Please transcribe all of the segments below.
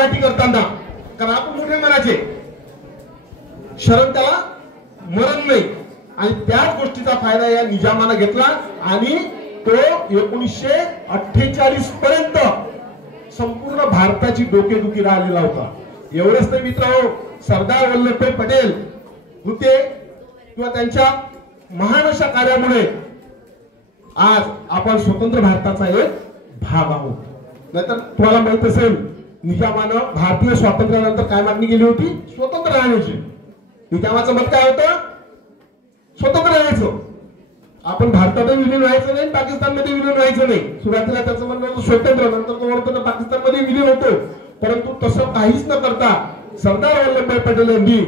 वाटाघाटी करताना, कारण आपण मोठे मनाचे, शरण त्याला मरण नाही, आणि त्याच गोष्टीचा फायदा या निजामानं घेतला आणि तो 1948 पर्यंत संपूर्ण भारताची डोकेदुखी राहिलेला होता. एवढंच नाही मित्रांनो, सरदार वल्लभभाई पटेल होते किंवा त्यांच्या महान अशा कार्यामुळे आज आपण स्वतंत्र भारताचा एक भाग आहोत. नाहीतर तुम्हाला माहित असेल, निजामानं भारतीय स्वातंत्र्यानंतर काय मागणी केली होती? स्वतंत्र राहण्याची. निजामाचं मत काय होतं? स्वतंत्र राहायचं. आपण भारतातही विलीन व्हायचं नाही, पाकिस्तानमध्ये विलीन व्हायचं नाही. सुरुवातीला त्याचं म्हणणं होतं स्वतंत्र, नंतर तो म्हणतो पाकिस्तानमध्ये विलीन होतो. परंतु तसं काहीच न करता सरदार वल्लभभाई पटेल यांनी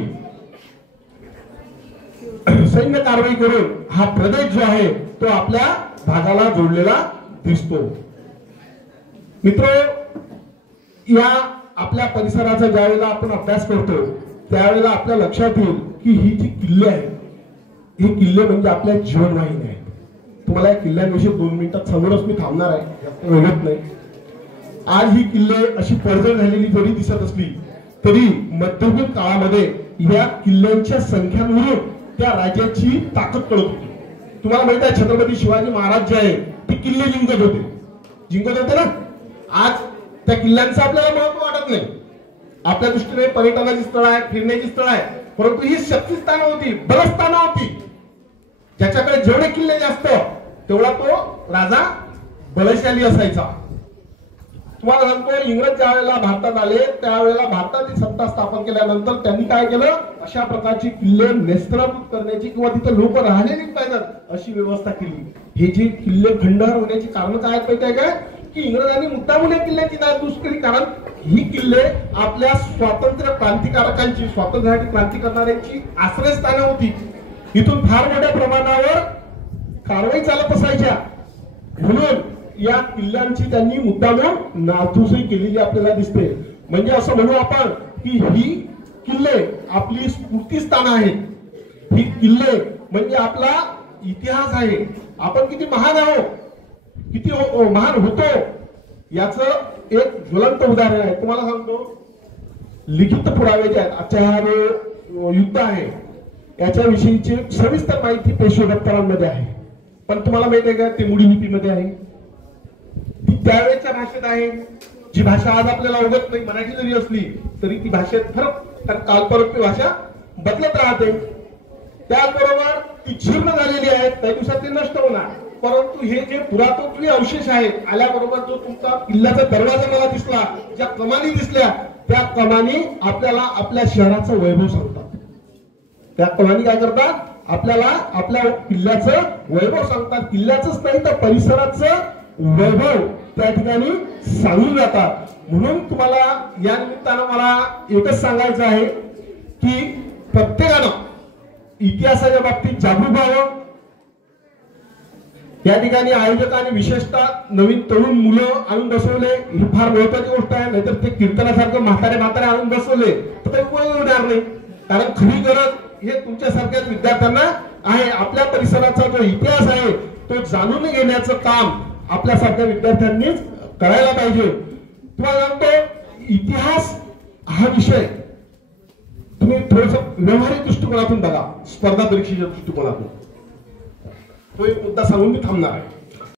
सैन्य कारवाई करून हा प्रदेश जो आहे तो आपल्या भागाला जोडलेला दिसतो. मित्र, या आपल्या परिसराचा ज्यावेळेला आपण अभ्यास करतो त्यावेळेला आपल्या लक्षात येईल की ही जी किल्ले आहेत, हे किल्ले म्हणजे आपल्या जीवनवाहिनी आहेत. तुम्हाला या किल्ल्यांविषयी 2 मिनिटात समोरच मी थांबणार आहे, जास्त वेळत नाही. आज ही किल्ले अशी पडझड झालेली जरी दिसत असली तरी मध्ययुगीन काळामध्ये या किल्ल्यांच्या संख्यांवरून त्या राज्याची ताकद कळत होती. तुम्हाला माहित आहे, छत्रपती शिवाजी महाराज जे आहे ते किल्ले जिंकत होते ना. आज त्या किल्ल्यांचं आपल्याला महत्व वाटत नाही. आपल्या दृष्टीने पर्यटनाची स्थळ आहे, फिरण्याची स्थळ आहे, परंतु ही शक्तिस्थानं होती, बलस्थानं होती. ज्याच्याकडे जेवढे किल्ले जास्त तेवढा तो राजा बलशाली असायचा. तुम्हाला सांगतो, इंग्रज ज्या वेळेला भारतात आले त्यावेळेला भारताची सत्ता स्थापन केल्यानंतर त्यांनी काय केलं, अशा प्रकारची किल्ले नेस्तनाबूत करण्याची किंवा तिथे लोक राहण्याची पाहिजेत अशी व्यवस्था केली. हे जे किल्ले खंडहर होण्याची कारण काय माहिती आहे काय, की इंग्रजांनी मुद्दामून या किल्ल्याची नासधूस केली. कारण ही किल्ले आपल्या स्वातंत्र्य क्रांतिकारकांची, स्वातंत्र्यासाठी क्रांती करणाऱ्यांची आश्रयस्थानं होती. इथून फार मोठ्या प्रमाणावर कारवाई चालत असायच्या. म्हणून या किल्ल्यांची त्यांनी मुद्दामून नासधूसही केलेली आपल्याला दिसते. म्हणजे असं म्हणू आपण की ही किल्ले आपली स्फूर्तिस्थानं आहेत. ही किल्ले म्हणजे आपला इतिहास आहे. आपण किती महान आहोत, किती महान होतो याचं एक ज्वलंत उदाहरण आहे. तुम्हाला सांगतो, लिखित पुरावे जे आहेत, आजच्या हा युद्ध आहे याच्याविषयीची सविस्तर माहिती पेशवे दप्तरांमध्ये आहे. पण तुम्हाला माहिती आहे का, ते मुडी लिपीमध्ये आहे, ती त्यावेळेच्या भाषेत आहे. जी भाषा आज आपल्याला अवगत नाही, मराठी जरी असली तरी ती भाषेत फरक, कारण कालपरत्वे भाषा बदलत राहते. त्याचबरोबर ती जीर्ण झालेली आहे, काही दिवसात ते नष्ट होणार. परंतु हे जे पुरातत्वीय अवशेष आहेत, आल्याबरोबर जो तुमचा किल्ल्याचा दरवाजा मला दिसला, ज्या कमानी दिसल्या, त्या कमानी आपल्याला आपल्या शहराचं वैभव सांगतात. त्या कमानी काय करतात, आपल्याला आपल्या किल्ल्याचं वैभव सांगतात. किल्ल्याचंच नाही तर परिसराचं वैभव त्या ठिकाणी सांगून जातात. म्हणून तुम्हाला या निमित्तानं मला एकच सांगायचं आहे की प्रत्येकानं इतिहासाच्या बाबतीत जागरूक व्हावं. या ठिकाणी आयोजकांनी विशेषतः नवीन तरुण मुलं आणून बसवले, ही फार महत्वाची गोष्ट आहे. नाहीतर ते कीर्तनासारखं म्हातारे आणून बसवले तर ते उपयोग होणार नाही. कारण खरी गरज हे तुमच्यासारख्याच विद्यार्थ्यांना आहे. आपल्या परिसराचा जो इतिहास आहे तो जाणून घेण्याचं काम आपल्यासारख्या विद्यार्थ्यांनीच करायला पाहिजे. तुम्हाला सांगतो, इतिहास हा विषय तुम्ही थोडस व्यवहारिक दृष्टिकोनातून बघा, स्पर्धा परीक्षेच्या दृष्टिकोनातून. तो एक मुद्दा सांगून मी थांबणार आहे.